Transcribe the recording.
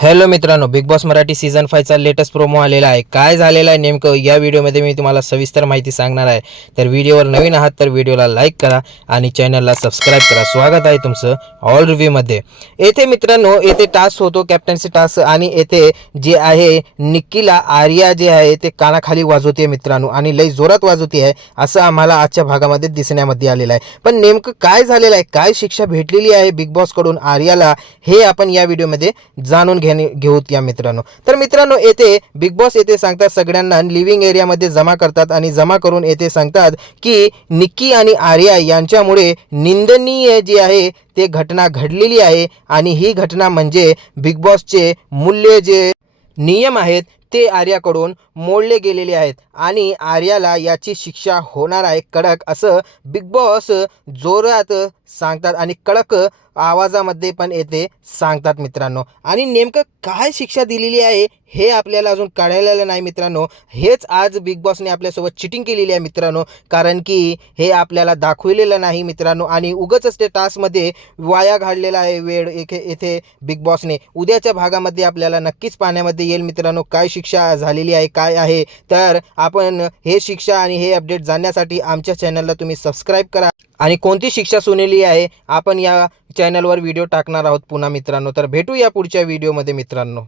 Hello मित्रांनो, big boss Marathi season 5 चा latest promo आलेला आहे। काय झालेलं आहे नेमकं या व्हिडिओमध्ये मी तुम्हाला सविस्तर माहिती सांगणार आहे। तर व्हिडिओवर नवीन आहात तर व्हिडिओला लाईक करा आणि चॅनलला सबस्क्राइब करा। स्वागत आहे तुमचं ऑल रिव्ह्यू मध्ये। येथे मित्रांनो, येथे टास्क होतो कॅप्टन्सी टास्क आणि येथे जे आहे निक्कीला आर्या जे आहे ते कानाखाली वाजवते मित्रांनो आणि लई जोरात वाजवते आहे असं आम्हाला आजच्या भागामध्ये दिसण्यामध्ये आलेलं आहे। पण नेमकं काय झालेलं आहे, काय शिक्षा भेटलेली आहे बिग बॉस कडून आर्याला, हे आपण या व्हिडिओमध्ये जाणून घेऊत या मित्रांनो। तर मित्रांनो, येथे बिग बॉस येथे सांगतात सगळ्यांना लिव्हिंग एरियामध्ये जमा करतात आणि जमा करून येथे सांगतात की निक्की आणि आर्या यांच्यामुळे निंदनीय जी आहे ते घटना घडलेली आहे आणि ही घटना म्हणजे बिग बॉसचे मूल्य जे नियम आहेत ते आर्याकडून मोडले गेलेले आहेत आणि आर्याला याची शिक्षा होणार आहे कडक, असं बिग बॉस जोरात सांगतात आणि कडक आवाजामध्ये पण येते सांगतात मित्रांनो। आणि नेमकं काय शिक्षा दिलेली आहे हे आपल्याला अजून कळलेलं नाही मित्रांनो। हेच आज बिग बॉसने आपल्यासोबत चिटिंग केलेली आहे मित्रांनो, कारण की हे आपल्याला दाखवलेलं नाही मित्रांनो आणि उगाचच ते टास्कमध्ये वाया घाललेला आहे वेळ येथे बिग बॉसने। उद्याच्या भागामध्ये आपल्याला नक्कीच पाहण्यामध्ये येईल मित्रांनो काय शिक्षा झालेली आहे, काय आहे। तर आपण हे शिक्षा आणि हे अपडेट जाणण्यासाठी आमच्या चॅनलला तुम्ही सबस्क्राईब करा आणि कोणती शिक्षा सुनेली आहे आपण या चॅनलवर व्हिडिओ टाकणार आहोत पुन्हा मित्रांनो। तर भेटूया पुढच्या व्हिडिओमध्ये मित्रांनो।